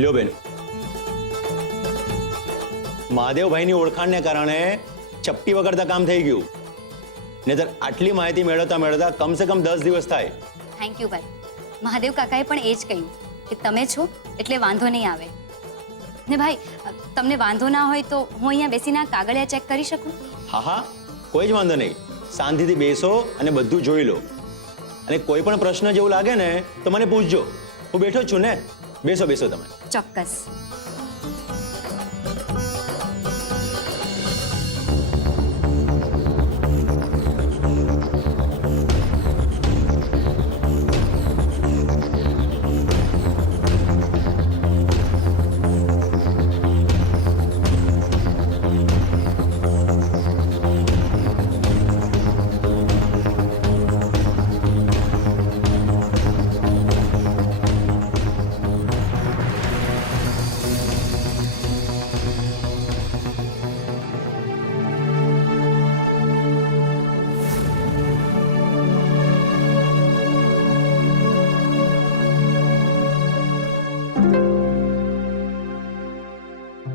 લ્યો બેન, મહાદેવભાઈની ઓળખાણને કારણે ચપટી વગરતા કામ થઈ ગયું. નહીતર આટલી માહિતી મેળવતા કમસે કમ 10 દિવસ થાય. થેન્ક યુ ભાઈ. મહાદેવ કાકાએ પણ એ જ કહ્યું કે તમે છો એટલે વાંધો નહીં આવે. ને ભાઈ, તમને વાંધો ના હોય તો હું અહીંયા બેસીને આ કાગળિયા ચેક કરી શકું? હા હા, કોઈ જ વાંધો નહીં. શાંતિથી બેસો અને બધું જોઈ લો. અને કોઈ પણ પ્રશ્ન જેવું લાગે ને તો મને પૂછજો. હું બેઠો જ છું ને. બેસો બેસો તમે. ચોક્કસ.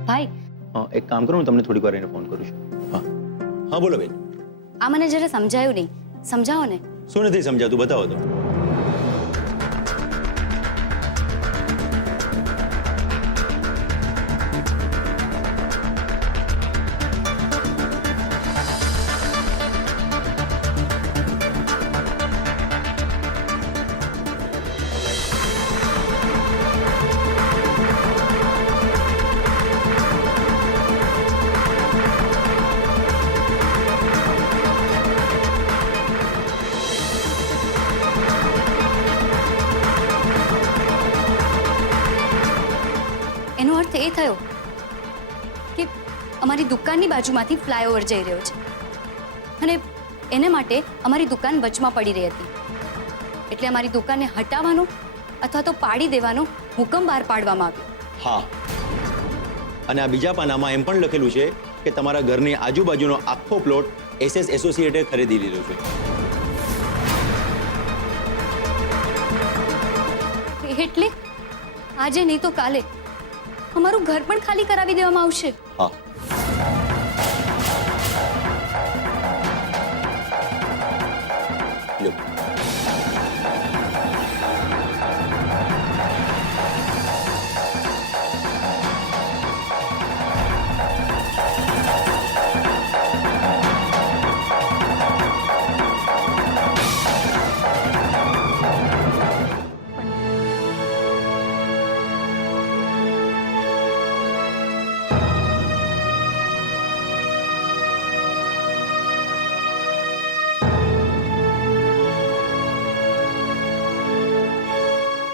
ભાઈ, એક કામ કરું, હું તમને થોડીક વાર એને ફોન કરું છું. હા હા, બોલો બેન. આ મને જરા સમજાયું નહીં. સમજાવો ને. શું નથી સમજાતું, બતાવો તો. એનો અર્થ એ થયો કે અમારી દુકાનની બાજુમાંથી ફ્લાયઓવર જઈ રહ્યો છે અને એને માટે અમારી દુકાન વચમાં પડી રહી હતી. એટલે અમારી દુકાનને હટાવવાનો અથવા તો પાડી દેવાનો હુકમ બહાર પાડવામાં આવ્યો. હા, અને આ બીજા પાનામાં એમ પણ લખેલું છે કે તમારા ઘરની આજુબાજુનો આખો પ્લોટ SS એસોસિએટે ખરીદી લીધો છે. એટલે આજે નહીં તો કાલે અમારું ઘર પણ ખાલી કરાવી દેવામાં આવશે. હા, લ્યો.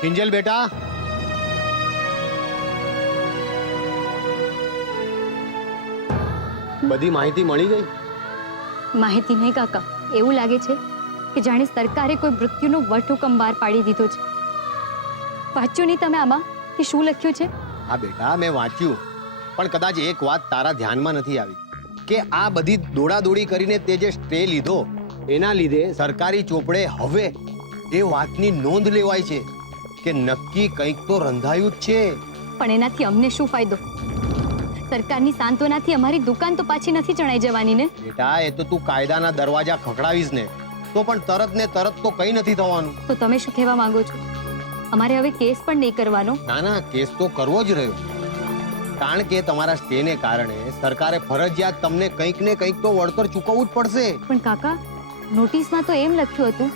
કિંજલ બેટા, બધી માહિતી મળી ગઈ? માહિતી નહીં કાકા, એવું લાગે છે કે જાણે સરકારે કોઈ મૃત્યુનો વટહુકમ બહાર પાડી દીધો છે. વાંચ્યું નહીં તમે આમાં કે શું લખ્યું છે? હા બેટા, મેં વાંચ્યું, પણ કદાચ એક વાત તારા ધ્યાનમાં નથી આવી કે આ બધી દોડાદોડી કરીને તે જે સ્ટે લીધો એના લીધે સરકારી ચોપડે હવે એ વાતની નોંધ લેવાય છે કે નક્કી કંઈક તો રંધાયું જ છે. પણ એનાથી અમને શું ફાયદો? સરકારની સાંત્વનાથી અમારી દુકાન તો પાછી નથી ચણાઈ જવાની ને. બેટા, એ તો તું કાયદાના દરવાજા ખખડાવીશ ને તો પણ તરત ને તરત તો કંઈ નથી થવાનું. તો તમે શું કહેવા માંગો છો? અમારે હવે કેસ પણ નહીં કરવાનો? ના ના, કેસ તો કરવો જ રહ્યો, કારણ કે તમારા સ્ટેને કારણે સરકારે ફરજિયાત તમને કંઈક ને કંઈક તો વળતર ચૂકવવું જ પડશે. પણ કાકા, નોટિસમાં તો એમ લખ્યું હતું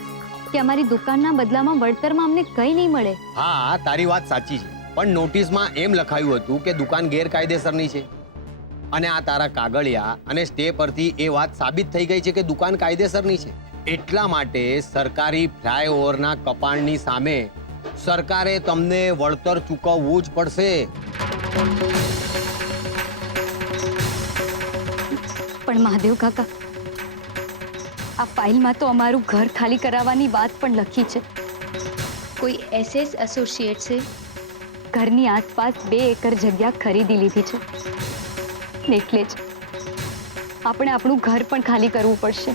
કે અમારી દુકાનના બદલામાં વળતરમાં અમને કંઈ નહીં મળે. હા, તારી વાત સાચી છે, પણ નોટિસમાં એમ લખાયું હતું કે દુકાન ગેરકાયદેસરની છે અને આ તારા કાગળિયા અને સ્ટે પરથી એ વાત સાબિત થઈ ગઈ છે કે દુકાન કાયદેસરની છે. એટલા માટે સરકારી ફ્લાયઓવરના કપાણની સામે સરકારે તમને વળતર ચૂકવવું જ પડશે. પણ મહાદેવ કાકા, આ ફાઇલમાં તો અમારું ઘર ખાલી કરાવવાની વાત પણ લખી છે. કોઈ SS એસોસિએટ્સે ઘરની આસપાસ 2 એકર જગ્યા ખરીદી લીધી છે, એટલે જ આપણે આપણું ઘર પણ ખાલી કરવું પડશે.